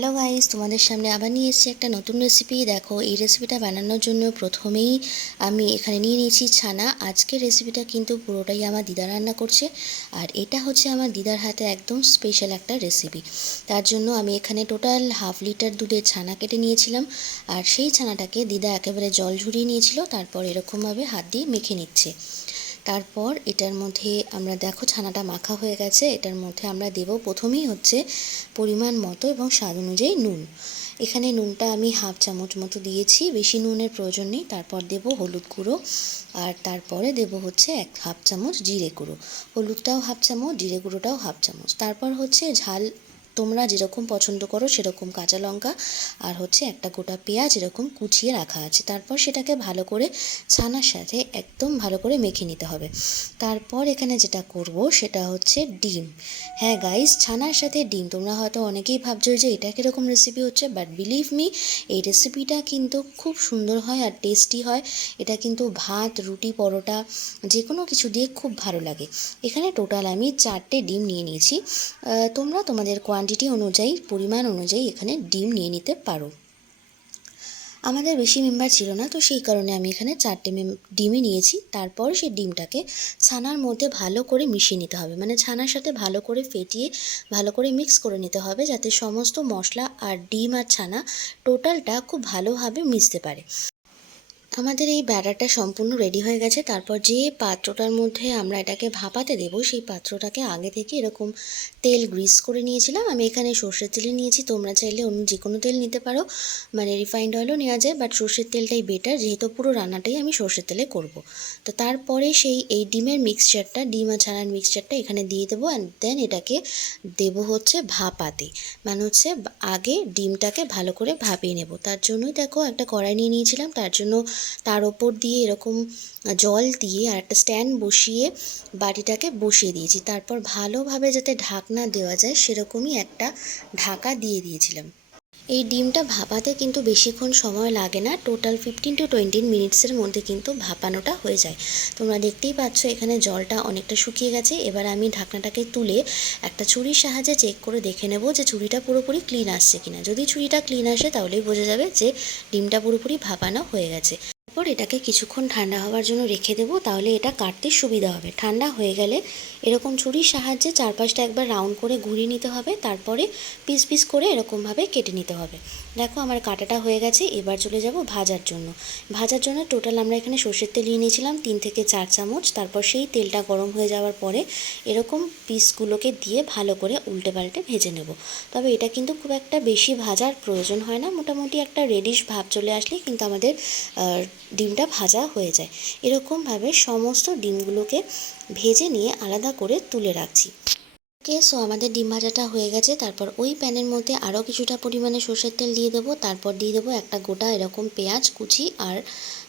Hello guys তোমাদের সামনে আবার নিয়ে এসেছি একটা নতুন রেসিপি দেখো, এই রেসিপিটা বানানোর জন্য প্রথমেই আমি এখানে নিয়ে নিয়েছি ছানা। আজকের রেসিপিটা কিন্তু পুরোটাই আমার দিদা রান্না করছে। আর এটা হচ্ছে আমার দিদার হাতে একদম স্পেশাল একটা রেসিপি তার জন্য আমি এখানে টোটাল হাফ লিটার দুধের ছানা কেটে নিয়েছিলাম। আর সেই ছানাটাকে দিদা একেবারে জল ঝরিয়ে নিয়েছিল, তারপর এরকমভাবে হাত দিয়ে মেখে নিচ্ছে। তারপর এটার মধ্যে আমরা দেখো ছানাটা মাখা হয়ে গেছে, এটার মধ্যে আমরা দেব প্রথমেই হচ্ছে পরিমাণ মতো এবং স্বাদ অনুযায়ী নুন। এখানে নুনটা আমি হাফ চামচ মতো দিয়েছি, বেশি নুনের প্রয়োজন নেই, তারপর দেব হলুদ গুঁড়ো আর তারপরে দেব হচ্ছে এক হাফ চামচ জিরে গুঁড়ো। হলুদটাও হাফ চামচ, জিরে গুঁড়োটাও হাফ চামচ। তারপর হচ্ছে ঝাল তোমরা যেরকম পছন্দ করো সেরকম কাঁচা লঙ্কা আর হচ্ছে একটা গোটা পেঁয়াজ এরকম কুচিয়ে রাখা আছে। তারপর সেটাকে ভালো করে ছানার সাথে একদম ভালো করে মেখে নিতে হবে। তারপর এখানে যেটা করব সেটা হচ্ছে ডিম। হ্যাঁ গাইস ছানার সাথে ডিম তোমরা হয়তো অনেকেই ভাবছ যে এটা কীরকম রেসিপি হচ্ছে বাট বিলিভ মি এই রেসিপিটা কিন্তু খুব সুন্দর হয় আর টেস্টি হয়। এটা কিন্তু ভাত, রুটি, পরোটা যে কোনো কিছু দিয়ে খুব ভালো লাগে। এখানে টোটাল আমি চারটে ডিম নিয়ে নিয়েছি। তোমরা তোমাদের কোয়ান্টিটি অনুযায়ী, পরিমাণ অনুযায়ী এখানে ডিম নিয়ে নিতে পারো। আমাদের বেশি মেম্বার ছিল না, তো সেই কারণে আমি এখানে চারটে ডিমই নিয়েছি। তারপর সেই ডিমটাকে ছানার মধ্যে ভালো করে মিশিয়ে নিতে হবে। মানে ছানার সাথে ভালো করে ফেটিয়ে, ভালো করে মিক্স করে নিতে হবে যাতে সমস্ত মশলা আর ডিম আর ছানা টোটালটা খুব ভালোভাবে মিশতে পারে। আমাদের এই ব্যাটারটা সম্পূর্ণ রেডি হয়ে গেছে। তারপর যে পাত্রটার মধ্যে আমরা এটাকে ভাপাতে দেব, সেই পাত্রটাকে আগে থেকে এরকম তেল গ্রিস করে নিয়েছিলাম। আমি এখানে সর্ষের তেলে নিয়েছি। তোমরা চাইলে অন্য যে কোনো তেল নিতে পারো। মানে রিফাইন্ড অয়েলও নেওয়া যায় বাট সর্ষের তেলটাই বেটার যেহেতু পুরো রান্নাটাই আমি সর্ষের তেলে করব। তো তারপরে সেই এই ডিমের মিক্সচারটা ডিম আর ছানার মিক্সচারটা এখানে দিয়ে দেবো। অ্যান্ড দেন এটাকে দেব হচ্ছে ভাপাতে। মানে হচ্ছে আগে ডিমটাকে ভালো করে ভাপিয়ে নেব। তার জন্যই দেখো একটা কড়াই নিয়ে নিয়েছিলাম। তার জন্য তার ওপর দিয়ে এরকম জল দিয়ে আর একটা স্ট্যান্ড বসিয়ে বাটিটাকে বসিয়ে দিয়েছি। তারপর ভালোভাবে যাতে ঢাকনা দেওয়া যায় সেরকমই একটা ঢাকা দিয়ে দিয়েছিলাম। এই ডিমটা ভাপাতে কিন্তু বেশিক্ষণ সময় লাগে না টোটাল ফিফটিন টু টোয়েন্টি মিনিটসের মধ্যে কিন্তু ভাপানোটা হয়ে যায়। তোমরা দেখতেই পাচ্ছ এখানে জলটা অনেকটা শুকিয়ে গেছে। এবার আমি ঢাকনাটাকে তুলে একটা ছুরির সাহায্যে চেক করে দেখে নেব যে ছুরিটা পুরোপুরি ক্লিন আসছে কিনা। যদি ছুরিটা ক্লিন আসে তাহলেই বোঝা যাবে যে ডিমটা পুরোপুরি ভাপানো হয়ে গেছে। তারপর এটাকে কিছুক্ষণ ঠান্ডা হওয়ার জন্য রেখে দেবো, তাহলে এটা কাটতে সুবিধা হবে। ঠান্ডা হয়ে গেলে এরকম ছুরির সাহায্যে চারপাশটা একবার রাউন্ড করে ঘুরিয়ে নিতে হবে, তারপরে পিস পিস করে এরকমভাবে কেটে নিতে হবে। দেখো আমার কাটাটা হয়ে গেছে, এবার চলে যাব ভাজার জন্য। ভাজার জন্য টোটাল আমরা এখানে সর্ষের তেল নিয়ে নিয়েছিলাম, তিন থেকে চার চামচ, তারপর সেই তেলটা গরম হয়ে যাওয়ার পরে এরকম পিসগুলোকে দিয়ে ভালো করে উল্টে পাল্টে ভেজে নেব। তবে এটা কিন্তু খুব একটা বেশি ভাজার প্রয়োজন হয় না, মোটামুটি একটা রেডিশ ভাব চলে আসলে কিন্তু আমাদের ডিমটা ভাজা হয়ে যায়। এরকমভাবে সমস্ত ডিমগুলোকে ভেজে নিয়ে আলাদা করে তুলে রাখছি। ওকে সো আমাদের ডিম ভাজাটা হয়ে গেছে। তারপর ওই প্যানের মধ্যে আরও কিছুটা পরিমাণে সর্ষের তেল দিয়ে দেবো। তারপর দিয়ে দেবো একটা গোটা এরকম পেঁয়াজ, কুচি আর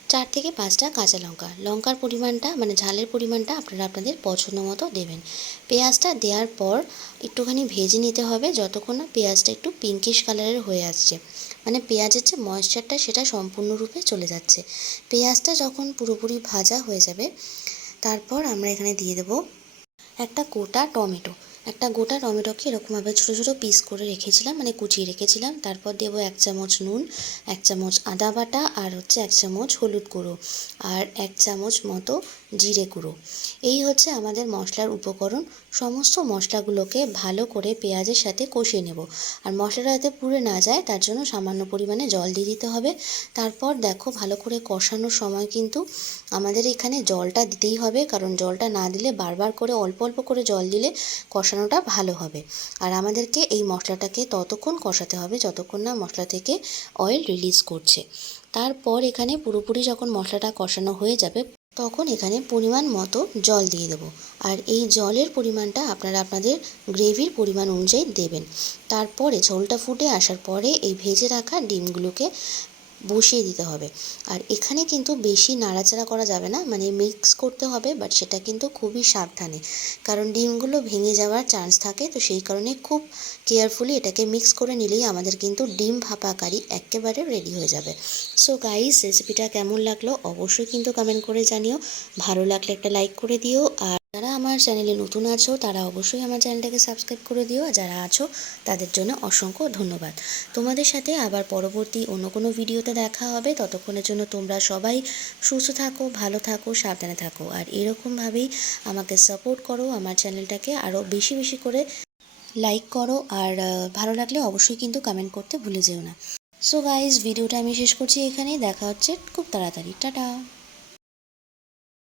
চার থেকে পাঁচটা কাঁচা লঙ্কা। লঙ্কার পরিমাণটা মানে ঝালের পরিমাণটা আপনারা আপনাদের পছন্দ মতো দেবেন। পেঁয়াজটা দেওয়ার পর একটুখানি ভেজে নিতে হবে যতক্ষণ না পেঁয়াজটা একটু পিঙ্কিশ কালারের হয়ে আসছে। মানে পেঁয়াজের যে ময়েশ্চারটা সেটা সম্পূর্ণরূপে চলে যাচ্ছে। পেঁয়াজটা যখন পুরোপুরি ভাজা হয়ে যাবে, তারপর আমরা এখানে দিয়ে দেবো একটা গোটা টমেটো। একটা গোটা টমেটোকে এরকমভাবে ছোটো ছোটো পিস করে রেখেছিলাম মানে কুচিয়ে রেখেছিলাম। তারপর দেবো এক চামচ নুন, এক চামচ আদা বাটা আর হচ্ছে এক চামচ হলুদ গুঁড়ো আর এক চামচ মতো জিরে গুঁড়ো। এই হচ্ছে আমাদের মশলার উপকরণ। সমস্ত মশলাগুলোকে ভালো করে পেঁয়াজের সাথে কষিয়ে নেব। আর মশলাটা যাতে পুড়ে না যায়, তার জন্য সামান্য পরিমাণে জল দিয়ে দিতে হবে। তারপর দেখো, ভালো করে কষানোর সময় কিন্তু আমাদের এখানে জলটা দিতেই হবে। কারণ জলটা না দিলে বারবার করে, অল্প অল্প করে জল দিলে কষানোটা ভালো হবে। আর আমাদেরকে এই মশলাটাকে ততক্ষণ কষাতে হবে যতক্ষণ না মশলা থেকে অয়েল রিলিজ করছে। তারপর এখানে পুরোপুরি যখন মশলাটা কষানো হয়ে যাবে, তখন এখানে পরিমাণ মতো জল দিয়ে দেবো। আর এই জলের পরিমাণটা আপনারা আপনাদের গ্রেভির পরিমাণ অনুযায়ী দেবেন। তারপরে ঝোলটা ফুটে আসার পরে এই ভেজে রাখা ডিমগুলোকে বসিয়ে দিতে হবে। আর এখানে কিন্তু বেশি নাড়াচাড়া করা যাবে না মানে মিক্স করতে হবে বাট সেটা কিন্তু খুবই সাবধানে। কারণ ডিমগুলো ভেঙে যাওয়ার চান্স থাকে, তো সেই কারণে খুব কেয়ারফুলি এটাকে মিক্স করে নিলেই আমাদের কিন্তু ডিম ভাপা কারি একেবারে রেডি হয়ে যাবে। সো গাইস রেসিপিটা কেমন লাগল? অবশ্যই কিন্তু কমেন্ট করে জানিও। ভালো লাগলে একটা লাইক করে দিও, আর যারা আমার চ্যানেলে নতুন আছো, তারা অবশ্যই আমার চ্যানেলটাকে সাবস্ক্রাইব করে দিও। আর যারা আছো, তাদের জন্য অসংখ্য ধন্যবাদ। তোমাদের সাথে আবার পরবর্তী অন্য কোনো ভিডিওতে দেখা হবে। ততক্ষণের জন্য তোমরা সবাই সুস্থ থাকো, ভালো থাকো, সাবধানে থাকো। আর এরকমভাবেই আমাকে সাপোর্ট করো, আমার চ্যানেলটাকে আরও বেশি বেশি করে লাইক করো। আর ভালো লাগলে অবশ্যই কিন্তু কমেন্ট করতে ভুলে যেও না। সো গাইজ ভিডিওটা আমি শেষ করছি এখানেই। দেখা হচ্ছে খুব তাড়াতাড়ি। টাটা!